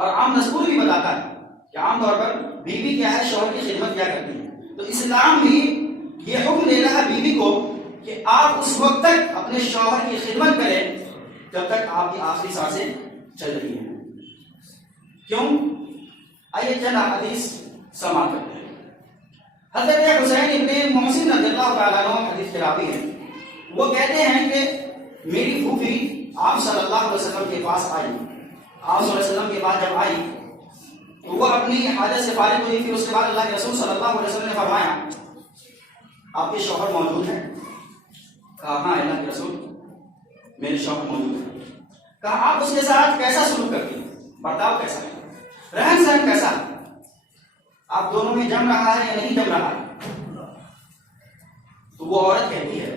اور عام دستور بھی بتاتا ہے کہ عام طور پر بیوی کیا ہے شوہر کی خدمت کیا کرتی ہے. تو اسلام بھی یہ حکم دیتا ہے بیوی کو کہ آپ اس وقت تک اپنے شوہر کی خدمت کریں جب تک آپ کی آخری سانسیں چل رہی ہیں. کیوں؟ آئیے چند حدیث سماعت کرتے ہیں. حضرت حسین ابن محسن رضی اللہ تعالیٰ عنہ حدیث کے راوی ہیں. وہ کہتے ہیں کہ میری پھوپھی آپ صلی اللہ علیہ وسلم کے پاس آئی. آپ صلی اللہ علیہ وسلم کے بعد جب آئی تو وہ اپنی حاجت سے فارغ ہوئی. پھر اس کے بعد اللہ کے رسول صلی اللہ علیہ وسلم نے فرمایا آپ کے شوہر موجود ہیں؟ کہا ہاں اللہ کے رسول میرے شوہر موجود ہیں. کہا آپ اس کے ساتھ کیسا سلوک کرتی ہیں؟ برتاؤ کیسا ہے؟ رہن سہن کیسا ہے؟ آپ دونوں میں جم رہا ہے یا نہیں جم رہا ہے؟ تو وہ عورت کہتی ہے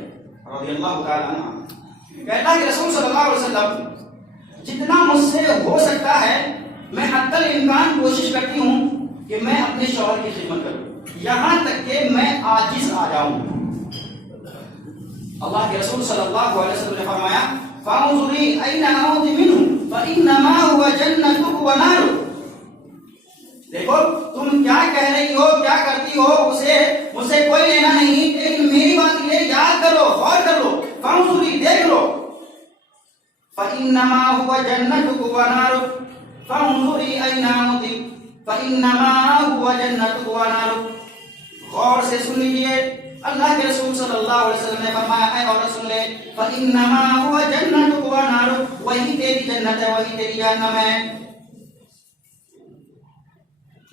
رضی اللہ تعالیٰ عنہ کہ اللہ کے رسول صلی اللہ علیہ وسلم جتنا مجھ سے ہو سکتا ہے میں حتی الامکان کوشش کرتی ہوں کہ میں اپنے شوہر کی خدمت کروں یہاں تک کہ میں عاجز آ جاؤں. اللہ کے رسول صلی اللہ علیہ وسلم نے فرمایا فانظری این اعوذ منہ فانما هو جنتک و نارک. دیکھو تم کیا کہہ رہی ہو کیا کرتی ہو اسے مجھ سے کوئی لینا نہیں لیکن میری بات یہ یاد کرو غور کر لو فانظری دیکھ لو فانما هو جنتک و نارک فانظری این اعوذ فانما هو جنتک و نارک. غور سے سن لیجئے اللہ کے رسول صلی اللہ علیہ وسلم نے فرمایا اے عورت سن لے فانما هو جنتک و نارک وہی تیری جنت ہے وہی تیری جہنم ہے.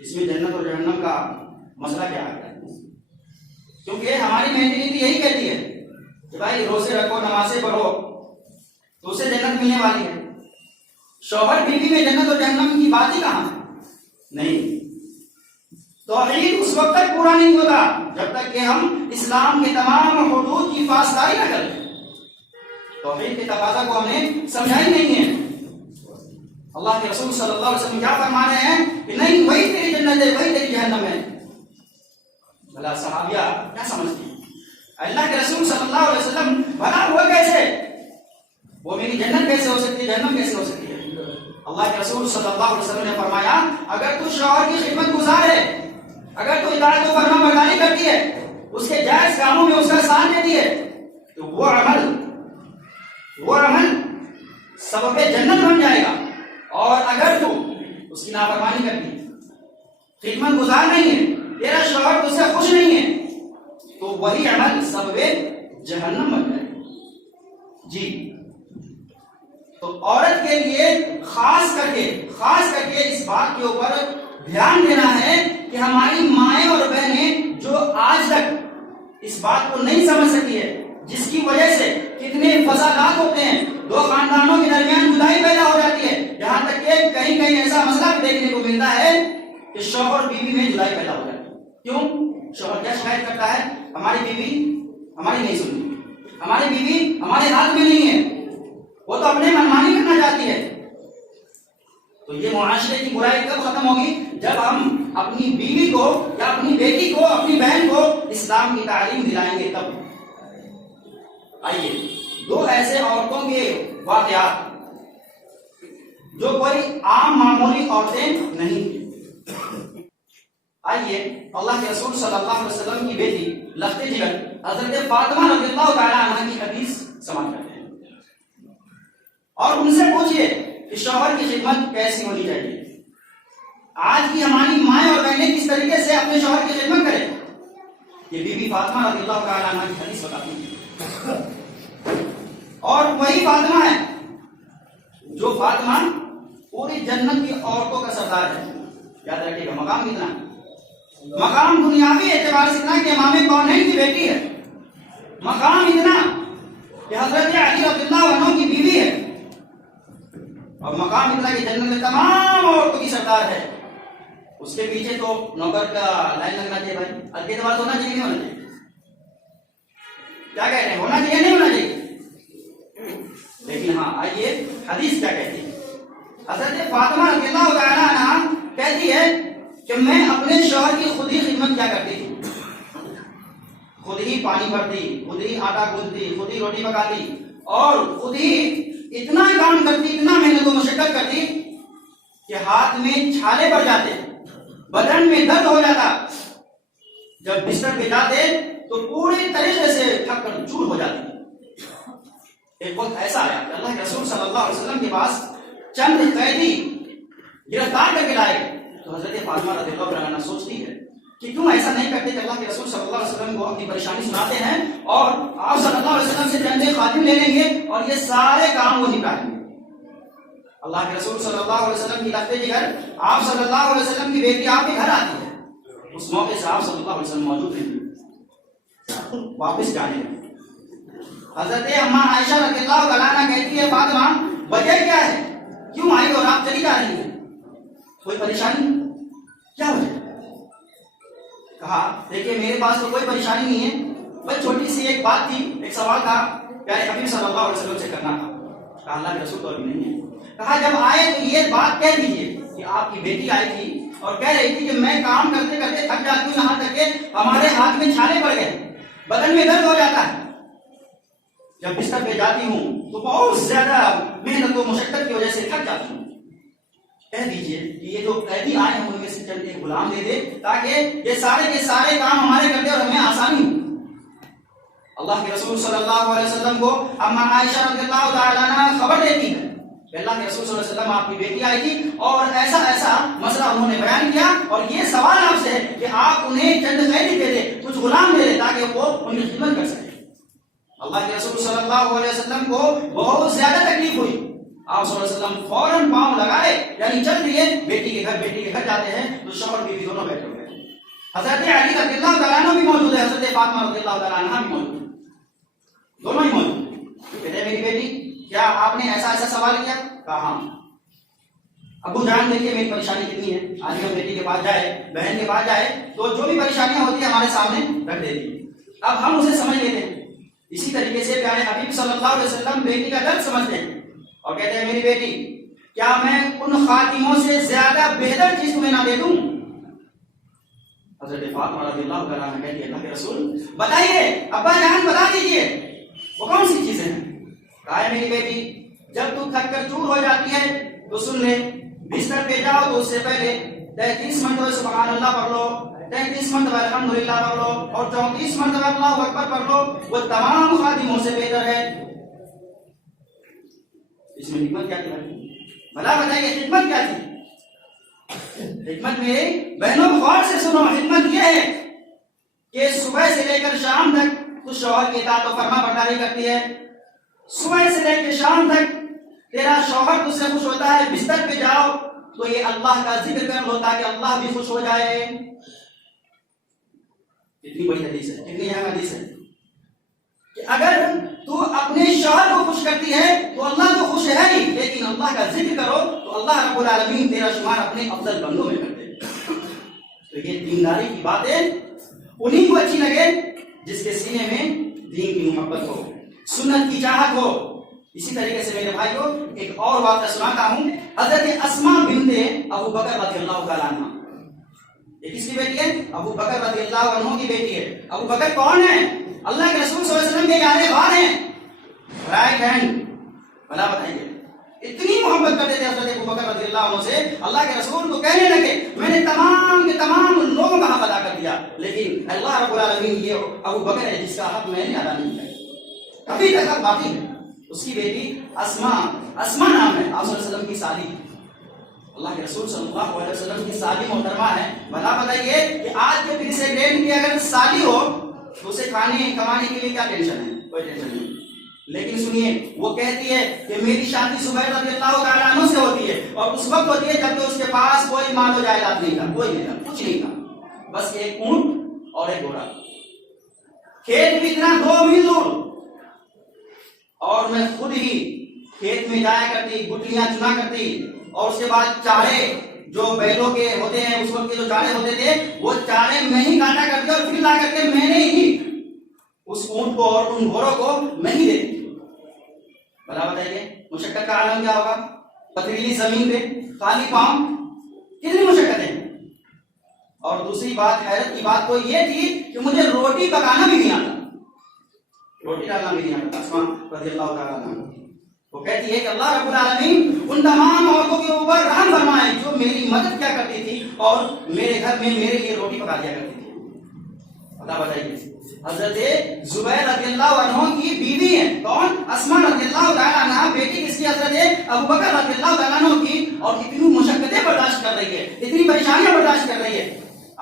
اس میں جنت اور جہنم کا مسئلہ کیا ہے؟ کیونکہ ہماری مینٹلٹی یہی کہتی ہے کہ بھائی روزے رکھو نمازیں پڑھو تو اسے جنت ملنے والی ہے. شوہر بیوی میں جنت اور جہنم کی بات ہی کہاں ہے؟ نہیں. توحید اس وقت تک پورا نہیں ہوتا جب تک کہ ہم اسلام کے تمام حدود کی پاسداری نہ کریں. توحید کے تقاضا کو ہم نے سمجھا ہی نہیں ہے. اللہ کے رسول صلی اللہ علیہ وسلم کیا فرما رہے ہیں کہ نہیں وہی تیری جنت ہے وہی تیری جہنم ہے. بھلا صحابیہ کیا سمجھتی ہیں؟ اللہ کے رسول صلی اللہ علیہ وسلم بھلا ہوا کیسے؟ وہ میری جنت کیسے ہو سکتی ہے جہنم کیسے ہو سکتی ہے؟ اللہ کے رسول صلی اللہ علیہ وسلم نے فرمایا اگر تو شوہر کی خدمت گزار ہے اگر تو اطاعت و فرما برداری کرتی ہے اس کے جائز کاموں میں اس کا ساتھ دیتی ہے تو وہ عمل سبب جنت بن جائے گا. اور اگر تو اس کی نافرمانی کرتی ہے خدمت گزار نہیں ہے تیرا شوہر تجھ سے خوش نہیں ہے تو وہی عمل سبب جہنم بن جائے گا. جی تو عورت کے لیے خاص کر کے اس بات کے اوپر دھیان دینا ہے کہ ہماری مائیں اور بہنیں جو آج تک اس بات کو نہیں سمجھ سکی ہے جس کی وجہ سے کتنے فسادات ہوتے ہیں دو خاندانوں کے درمیان جدائی پیدا ہو جاتی ہے یہاں تک کہ کہیں کہیں ایسا مسئلہ بھی دیکھنے کو ملتا ہے کہ شوہر بیوی میں جدائی پیدا ہو جاتی ہے. کیوں؟ شوہر کیا شکایت کرتا ہے ہماری بیوی ہماری نہیں سنتی ہماری بیوی ہمارے ہاتھ میں نہیں ہے وہ تو اپنے منمانی کرنا چاہتی ہے. تو یہ معاشرے کی برائی کب ختم ہوگی جب ہم اپنی بیوی کو یا اپنی بیٹی کو اپنی بہن کو اسلام کی تعلیم دلائیں گے تب. آئیے دو ایسے عورتوں کے واقعات جو کوئی عام معمولی عورتیں نہیں تھیں. آئیے اللہ کے رسول صلی اللہ علیہ وسلم کی بیٹی لخت جگر حضرت فاطمہ رضی اللہ تعالی عنہ کی حدیث سماعت کرتے ہیں اور ان سے پوچھئے کہ شوہر کی خدمت کیسی ہونی چاہیے. آج کی ہماری مائیں اور بہنیں کس طریقے سے اپنے شوہر کی خدمت کریں یہ بی بی فاطمہ رضی اللہ تعالی عنہ کی حدیث بتاتی ہے. اور وہی فاطمہ ہے جو فاطمہ پوری جنت کی عورتوں کا سردار ہے. یاد رکھیے گا مقام کتنا مقام دنیاوی اعتبار سے اتنا کہ امام کونین کی بیٹی ہے. مقام اتنا کہ حضرت علی رضی اللہ عنہ کی بیوی ہے. اور مقام اتنا کہ جنت میں تمام عورتوں کی سردار ہے. اس کے پیچھے تو نوکر کا لائن لگنا چاہیے بھائی. اب اعتبار ہونا چاہیے نہیں ہونا چاہیے؟ کیا کہتے ہیں ہونا چاہیے نہیں ہونا چاہیے؟ لیکن ہاں آئیے حدیث کیا کہتی ہے. حضرت فاطمہ رضی اللہ تعالی عنہا کہتی ہے کہ میں اپنے شوہر کی خود ہی خدمت کیا کرتی تھی. خود ہی پانی بھرتی خود ہی آٹا گوندتی خود ہی روٹی پکاتی اور خود ہی اتنا کام کرتی اتنا محنت و مشقت کرتی کہ ہاتھ میں چھالے پڑ جاتے، بدن میں درد ہو جاتا، جب بستر پہ جاتے تو پورے طریقے سے تھک کر چور ہو جاتے۔ ایک وقت ایسا آیا کہ اللہ کے رسول صلی اللہ علیہ وسلم کے پاس چند قیدی گرفتار کر کے لائے، تو حضرت فاطمہ رضی اللہ عنہا سوچتی ہے کہ کیوں ایسا نہیں کرتے کہ اللہ کے رسول صلی اللہ علیہ وسلم کو اپنی پریشانی سناتے ہیں اور آپ صلی اللہ علیہ وسلم سے چند خادم لے لیں گے اور یہ سارے کام وہ نپٹائیں گے۔ اللہ کے رسول صلی اللہ علیہ وسلم کی لگتے جگر آپ صلی اللہ علیہ وسلم کی بیٹی آپ کے گھر آتی ہے، اس موقع سے آپ صلی اللہ علیہ وسلم موجود نہیں، واپس جانے لگے۔ حضرت اماں عائشہ رضی اللہ عنہا کہتی ہے فاطمہ وجہ کیا ہے، کیوں آئی اور آپ چلی جا رہی ہیں، کوئی پریشانی، کیا وجہ؟ کہا دیکھیے میرے پاس تو کوئی پریشانی نہیں ہے، بس چھوٹی سی ایک بات تھی، ایک سوال تھا پیارے حبیب صلی اللہ علیہ وسلم سے کرنا تھا۔ کہا اللہ کے رسول تو ابھی نہیں ہے۔ کہا جب آئے تو یہ بات کہہ دیجیے کہ آپ کی بیٹی آئی تھی اور کہہ رہی تھی کہ میں کام کرتے کرتے تھک جاتی ہوں، یہاں تک کہ ہمارے ہاتھ میں چھالے پڑ گئے، بدن میں درد ہو جاتا ہے، جب بستر پہ جاتی ہوں تو بہت زیادہ محنت و مشقت کی وجہ سے تھک جاتی ہوں۔ کہہ دیجئے کہ یہ جو قیدی آئے ہیں ان میں سے چند ایک غلام دے دے تاکہ یہ سارے کے سارے کام ہمارے کر دے اور ہمیں آسانی ہو۔ اللہ کے رسول صلی اللہ علیہ وسلم کو اماں عائشہ رضی اللہ تعالیٰ عنہ خبر دیتی ہے کہ اللہ کے رسول صلی اللہ علیہ وسلم آپ کی بیٹی آئی تھی اور ایسا ایسا مسئلہ انہوں نے بیان کیا اور یہ سوال آپ سے ہے کہ آپ انہیں چند قیدی دے دے، کچھ غلام دے دے تاکہ وہ ان کی خدمت کر سکے۔ اللہ کے رسول صلی اللہ علیہ وسلم کو بہت زیادہ تکلیف ہوئی، آپ صلی اللہ علیہ وسلم فوراً پاؤں لگائے، یعنی چل دیے بیٹی کے گھر جاتے ہیں تو شوہر بیوی دونوں بیٹھے ہوئے ہیں۔ حضرت علی رضی اللہ تعالیٰ عنہ بھی موجود ہے، حضرت فاطمہ رضی اللہ تعالیٰ عنہ بھی موجود ہے، دونوں ہی موجود ہیں۔ کہتے ہیں میری بیٹی کیا آپ نے ایسا ایسا سوال کیا؟ کہا ہاں۔ ابو جان دیکھیے میری پریشانی کتنی ہے، آج ہم بیٹی کے پاس جائے، بہن کے پاس جائے تو جو بھی پریشانیاں ہوتی ہیں ہمارے سامنے رکھ دیتی ہیں، اب ہم اسے سمجھ لیتے ہیں۔ اسی طریقے سے پیارے حبیب صلی اللہ علیہ وسلم بیٹی کا درد سمجھتے ہیں اور کہتے ہیں میری بیٹی کیا میں ان خاتموں سے زیادہ بہتر چیز تمہیں نہ دے دوں؟ حضرت فاطمہ رضی اللہ عنہا کہتی ہے اللہ کے رسول بتائیے، ابا جان بتا دیجئے وہ کون سی چیزیں ہیں؟ کہا ہے میری بیٹی جب تو تھک کر چور ہو جاتی ہے تو سن لے، بستر پہ جاؤ تو اس سے پہلے 33 مرتبہ سبحان اللہ پڑھ لو، 33 مرتبہ الحمدللہ پڑھ لو اور 34 مرتبہ اللہ اکبر پڑھ لو، وہ تمام خادموں سے بہتر ہے۔ اس میں حکمت کیا تھی؟ بھلا بتائیے حکمت کیا تھی؟ حکمت میں بہنوں غور سے سنو، حکمت یہ ہے کہ صبح سے لے کر شام تک تو شوہر کی اطاعت و فرما برداری کرتی ہے، صبح سے لے کے شام تک تیرا شوہر تجھ سے خوش ہوتا ہے، بستر پہ جاؤ تو یہ اللہ کا ذکر کر لو تاکہ اللہ بھی خوش ہو جائے۔ کتنی بڑی حدیث ہے، کتنی اہم حدیث ہے کہ اگر تو اپنے شوہر کو خوش کرتی ہے تو اللہ تو خوش ہے ہی، لیکن اللہ کا ذکر کرو تو اللہ رب العالمین تیرا شمار اپنے افضل بندوں میں کر دے۔ تو یہ دینداری کی باتیں انہیں کو اچھی لگے جس کے سینے میں دین کی محبت ہو، سنت کی چاہت ہو۔ اسی طریقے سے میرے بھائی کو ایک اور واقعہ سناتا ہوں، حضرت اسماء بنت ابو بکر رضی اللہ تعالیٰ عنہ، یہ کس کی بیٹی ہے؟ ابو بکر رضی اللہ عنہ کی بیٹی ہے۔ ابو بکر کون ہے؟ اللہ کے رسول صلی اللہ علیہ وسلم کے پیارے بھائی ہیں، رائٹ ہینڈ۔ بھلا بتائیے اتنی محبت کرتے تھے حضرت ابو بکر رضی اللہ عنہ سے، اللہ کے رسول کو کہنے لگے میں نے تمام کے تمام لوگوں کا حق ادا کر دیا لیکن اللہ رب العالمین یہ ابو بکر ہے جس کا حق میں نے ادا نہیں کیا، ابھی تک حق باقی ہے۔ اس کی بیٹی اسماء نام ہے، آپ صلی اللہ علیہ وسلم کی سالی، اللہ کے رسول صلی اللہ علیہ وسلم کی سالی محترمہ ہے۔ بھلا بتائیے کہ آج کے پریزیڈنٹ کی اگر سالی ہو تو اسے کھانے کمانے کے لیے کیا ٹینشن ہے؟ کوئی ٹینشن نہیں۔ لیکن سنیے وہ کہتی ہے کہ میری شادی زبیر رضی اللہ تعالیٰ عنہ سے ہوتی ہے اور اس وقت ہوتی ہے جبکہ اس کے پاس کوئی مال و جائیداد نہیں تھا، کوئی نہیں تھا، کچھ نہیں تھا، بس ایک اونٹ اور ایک گھوڑا، کھیت بھی اتنا 2 میل دور، اور میں خود ہی کھیت میں جایا کرتی، گٹلیاں چنا کرتی اور اس کے بعد چارے جو بیلوں کے ہوتے ہیں اس وقت کے جو چارے ہوتے تھے وہ چارے میں ہی کاٹا کرتی اور پھر لا کر کے میں نے ہی اس اونٹ کو اور ان گھوڑوں کو میں ہی دیتی۔ بھلا بتائیے مشقت کا عالم کیا ہوگا؟ پتھریلی زمین پہ خالی پاؤں، کتنی مشقتیں ہیں۔ اور دوسری بات حیرت کی بات تو یہ تھی کہ مجھے روٹی پکانا بھی نہیں آتا، روٹی ڈالنا بھی نہیں آتا۔ اسماء رضی اللہ تعالیٰ عنہ وہ کہتی ہے کہ اللہ رب العالمین ان تمام عورتوں کے اوپر رحم فرمائے جو میری مدد کیا کرتی تھی اور میرے گھر میں میرے لیے روٹی پکا دیا کرتی تھی. اللہ بتائیے, حضرت زبیر رضی اللہ عنہ کی بیوی ہے کون؟ اسماء رضی اللہ تعالیٰ عنہ, بیٹی کس کی؟ حضرت ابو بکر رضی اللہ تعالیٰ عنہ کی, اور اتنی مشقتیں برداشت کر رہی ہے, اتنی پریشانیاں برداشت کر رہی ہے.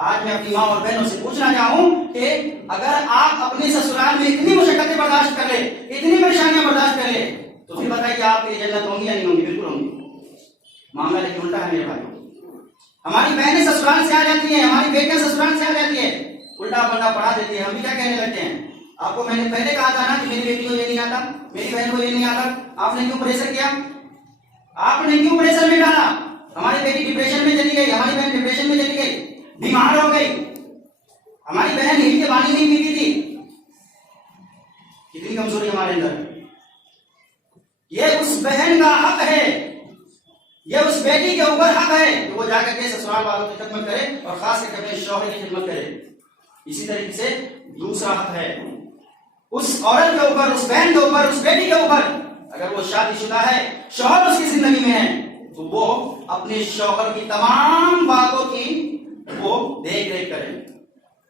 آج میں اپنی ماں اور بہنوں سے پوچھنا چاہوں کہ اگر آپ اپنے سسرال میں اتنی مشقتیں برداشت کر لیں, اتنی پریشانیاں برداشت کر لیں, تو پھر بتائیے کہ آپ کی جنت ہوں گی یا نہیں ہوں گی؟ بالکل ہوں گی. معاملہ لیکن الٹا ہے میرے بھائی. ہماری بہنیں سسرال سے آ جاتی ہیں, ہماری بیٹیاں سسرال سے آ جاتی ہیں, الٹا پلٹا پڑھا دیتی ہے. ہم بھی کیا کہنے لگتے ہیں؟ آپ کو میں نے پہلے کہا تھا نا کہ میری بیٹی کو یہ نہیں آتا, میری بہن کو یہ نہیں آتا, آپ نے کیوں پریشر کیا؟ آپ نے کیوں پریشر میں ڈالا؟ ہماری بیٹی ڈپریشن میں چلی گئی, ہماری بہن ڈپریشن میں چلی گئی, بیمار ہو گئی. ہماری بہن ہل کے پانی نہیں پیتی تھی. کتنی کمزوری ہمارے اندر. یہ اس بہن کا حق ہے, یہ اس بیٹی کے اوپر حق ہے کہ وہ جا کر کے سسرال والوں کی خدمت کرے اور خاص کر کے اپنے شوہر کی خدمت کرے. اسی طریقے سے دوسرا حق ہے اس عورت کے اوپر, اس بہن کے اوپر, اس بیٹی کے اوپر, اگر وہ شادی شدہ ہے, شوہر اس کی زندگی میں ہے, تو وہ اپنے شوہر کی تمام باتوں کی وہ دیکھ ریکھ کرے,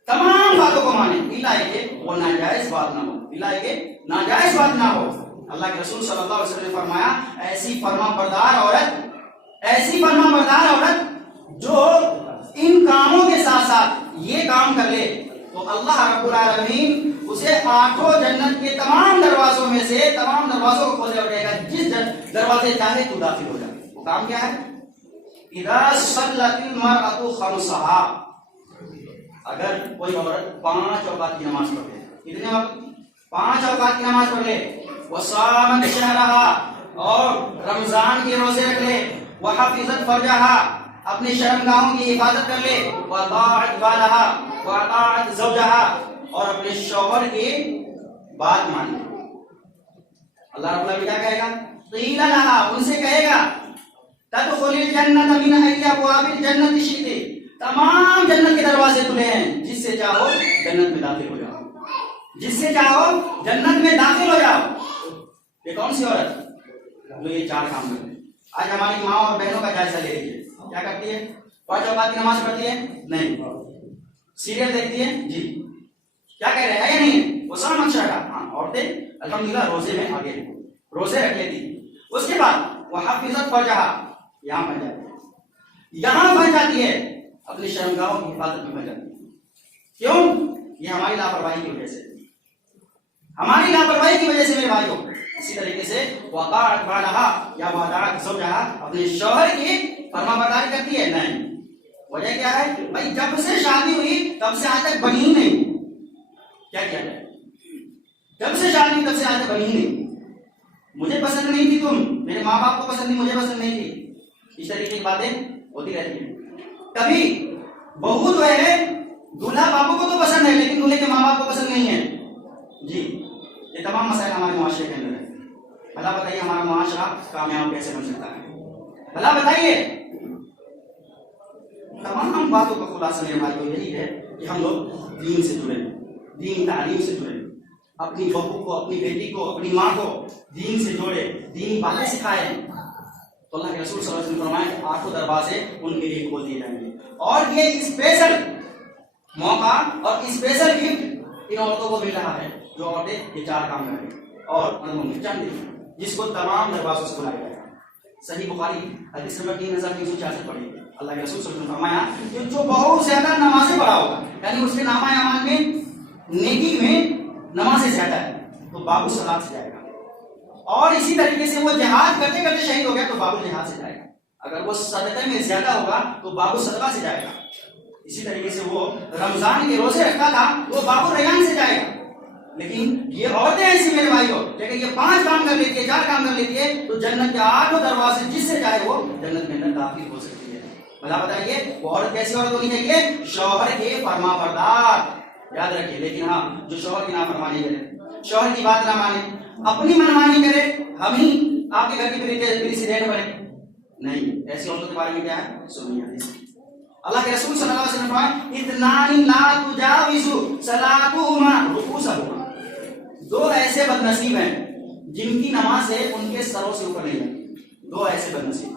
تمام باتوں کو مانے, الا کہ وہ ناجائز بات نہ ہو, الا کہ ناجائز بات نہ ہو. اللہ کے رسول صلی اللہ علیہ وسلم نے فرمایا, ایسی فرما بردار عورت, ایسی فرما بردار عورت جو ان کاموں کے ساتھ ساتھ یہ کام کر لے تو اللہ رب العالمین اسے 8 جنت کے تمام دروازوں میں سے تمام دروازوں کو کھولے اور کہے گا جس دروازے چاہے تو داخل ہو جائے. وہ کام کیا ہے؟ اذا صلت المرأة خمسها, اگر کوئی عورت 5 اوقات کی نماز پڑھ لے, کتنے وقت؟ 5 اوقات کی نماز پڑھ لے, وصامت شہرها, اور رمضان کے روزے رکھ لے, وحفظت فرجها, اپنی شرمگاہوں کی حفاظت کر لے, وطاعت بالها وطاعت زوجها, اور اپنے شوہر کی بات مان لے. اللہ رب العالمین کیا کہے گا؟ قیل لها, ان سے کہے گا, تدخل الجنت من ای ابواب الجنت شئت, تمام جنت کے دروازے کھلے ہیں, جس سے چاہو جنت میں داخل ہو جاؤ, جس سے چاہو جنت میں داخل ہو جاؤ. یہ کون سی عورت جو یہ 4 کام کرتی ہے؟ آج ہماری ماں اور بہنوں کا جائزہ لے لیجیے. کیا کرتی ہے؟ 5 اوقات کی نماز پڑھتی ہے؟ نہیں. سیریل دیکھتی ہے؟ جی. کیا کہہ رہے ہیں یا نہیں؟ وہ سب منشا کا, ہاں عورتیں الحمدللہ روزے میں آگے روزے رکھ لیتی. اس کے بعد وہ حفظت فرجہا, یہاں بن جاتی ہے, یہاں بن جاتی ہے, اپنی شرمگاہوں کی حفاظت میں بن جاتی ہے. کیوں؟ یہ ہماری لاپرواہی کی وجہ سے, ہماری لاپرواہی کی وجہ سے میرے بھائیوں. اسی طریقے سے وطاعت بالہا یا وطاعت زوجہا, اپنے شوہر کی فرما برداری کرتی ہے؟ نہیں. وجہ کیا ہے بھائی؟ جب سے شادی ہوئی تب سے آج تک بنی ہی نہیں. کیا کیا جائے؟ جب سے شادی ہوئی تب سے آج تک بنی ہی نہیں. مجھے پسند نہیں تھی تم, میرے ماں باپ کو پسند نہیں, مجھے پسند نہیں تھی. اس طریقے کی باتیں ہوتی رہتی ہیں. کبھی بہو جو ہے دولہا بابو کو تو پسند ہے لیکن دولہے کے ماں باپ کو پسند نہیں ہے. جی, یہ تمام مسائل ہمارے معاشرے کے اندر ہے. بھلا بتائیے ہمارا معاشرہ کامیاب کیسے بن سکتا ہے؟ بھلا بتائیے. تمام باتوں کا خلاصہ میرے بھائیوں یہی ہے کہ ہم لوگ دین سے جڑے, دین تعلیم سے جڑے, اپنی بہو کو, اپنی بیٹی کو, اپنی ماں کو دین سے جوڑے, دینی باتیں سکھائیں. تو اللہ کے رسول صلی اللہ علیہ وسلم فرمایا کہ 8 دروازے ان کے لیے کھول دیے جائیں گے. اور یہ اسپیشل موقع اور اسپیشل گفٹ ان عورتوں کو مل رہا ہے جو عورتیں یہ 4 کام کریں اور چند جس کو تمام دروازوں سے کھلایا جائے گا. صحیح بخاری حدیث نمبر 3366 پڑھی. اللہ کے رسول صلی اللہ علیہ وسلم فرمایا کہ جو بہت زیادہ نمازیں پڑھا ہوگا, یعنی اس کے نامہ اعمال میں نیکی میں نمازیں زیادہ ہے, تو باب الصلاۃ سے جائے گا. اور اسی طریقے سے وہ جہاد کرتے کرتے شہید ہو گیا تو باب الجہاد سے جائے گا. اگر وہ صدقے میں زیادہ ہوگا تو باب الصدقہ سے جائے گا. اسی طریقے سے وہ رمضان کے روزے رکھتا تھا وہ باب الریان سے جائے گا. لیکن یہ عورتیں ایسی میرے بھائیوں, لیکن یہ 5 کام کر لیتی ہے, 4 کام کر لیتی ہے, تو جنت کے 8 دروازے جس سے چاہے وہ جنت میں اندر داخل ہو سکتی ہے. بھلا بتائیے وہ عورت کیسی عورت ہونی چاہیے؟ شوہر کے فرما بردار. یاد رکھیے. لیکن ہاں, جو شوہر کی نافرمانی کرے, شوہر کی بات نہ مانے, اپنی منمانی کرے, ہم ہی آپ کے گھر کی پریزیڈنٹ بنے, نہیں. ایسی عورتوں کے بارے میں کیا ہے سنیے حدیث. اللہ کے رسول صلی اللہ علیہ وسلم فرمایا اثنان لا تجاوز صلاتهما رؤوسهما, 2 ایسے بد نصیب ہیں جن کی نماز ہے ان کے سروں سے اوپر نہیں جاتی. دو ایسے بدنصیب.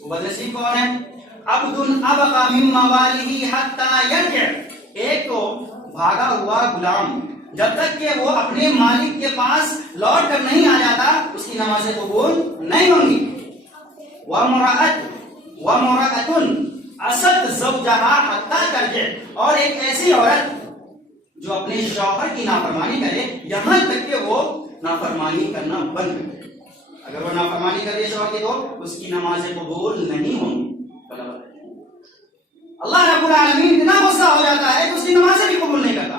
وہ بدنصیب کون ہے؟ عبد ابقى من مواله حتى يرجع. ایک تو بھاگا ہوا غلام جب تک کہ وہ اپنے مالک کے پاس لوٹ کر نہیں آ جاتا اس کی نماز قبول نہیں ہوں گی. ومرأة عصت زوجها حتى ترجع. اور ایک ایسی عورت جو اپنے شوہر کی نافرمانی کرے یہاں تک کہ وہ نافرمانی کرنا بند کر دے. اگر وہ نافرمانی کر دے شوہر کی تو اس کی نماز قبول نہیں ہوں گی. اللہ رب العالمین اتنا غصہ ہو جاتا ہے کہ اس کی نمازیں بھی قبول نہیں کرتا.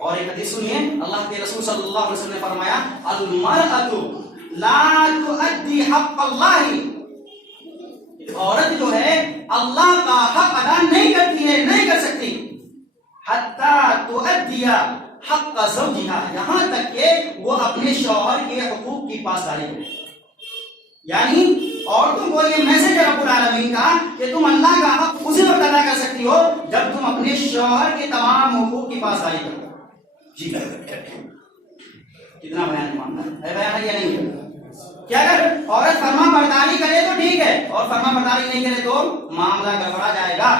اور ایک حدیث سنیے, اللہ کے رسول صلی اللہ علیہ وسلم نے فرمایا المرأة لا تؤدی حق اللہ. عورت جو ہے اللہ کا حق ادا نہیں کرتی ہے, نہیں کر سکتی. حتی تؤدی حق زوجها, یہاں تک کہ وہ اپنے شوہر کے حقوق کی پاسداری کرے. یعنی عورتوں کو یہ میسج ہے رب العالمین کا کہ تم اللہ کا حق اسی وقت ادا کر سکتی ہو جب تم اپنے شوہر کے تمام حقوق کی پاسداری کرو. جی کتنا بیان معاملہ ہے, بیان ہے یا نہیں ہے؟ کہ اگر عورت فرما برداری کرے تو ٹھیک ہے, اور فرما برداری نہیں کرے تو معاملہ گڑبڑا جائے گا.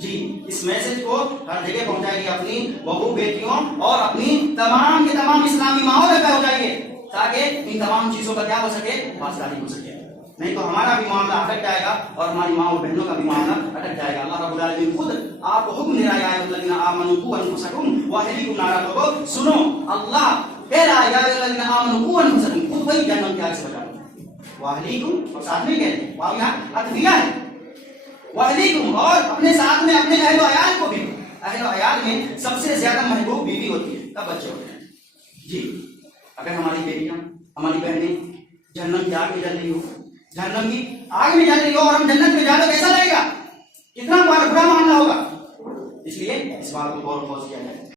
جی اس میسج کو ہر جگہ پہنچائے گی, اپنی بہو بیٹیوں اور اپنی تمام کے تمام اسلامی ماحول میں پہنچائیے تاکہ ان تمام چیزوں کا کیا ہو سکے, پاسداری ہو سکے. نہیں تو ہمارا بھی معاملہ اٹک جائے گا اور ہماری ماں اور بہنوں کا بھی معاملہ اٹک جائے گا. اللہ رب العالمین خود آپ کو حکم دے رہا ہے, یا الذین آمنوا قوا انفسکم واہلیکم نارا. لوگوں سنو, اللہ کہہ رہا ہے یا الذین آمنوا قوا انفسکم, خود وہی جہنم کی آگ سے بچاؤ. واہلیکم اور ساتھ میں کہتے ہیں, واو یہاں عطفیہ ہے. واہلیکم اور اپنے ساتھ میں اپنے اہل و عیال کو بھی. اہل و عیال میں سب سے زیادہ محبوب بیوی ہوتی ہے, تب بچے ہوتے ہیں. جی اگر ہماری بیٹیاں ہماری بہنیں جہنم کی آگ میں جل رہی ہو, جہنم کی آگ میں جل رہی ہو اور ہم جنت میں جا تو کیسا لگے گا, کتنا برا معاملہ ہوگا. اس لیے اس بات کو غور و خوض کیا جائے.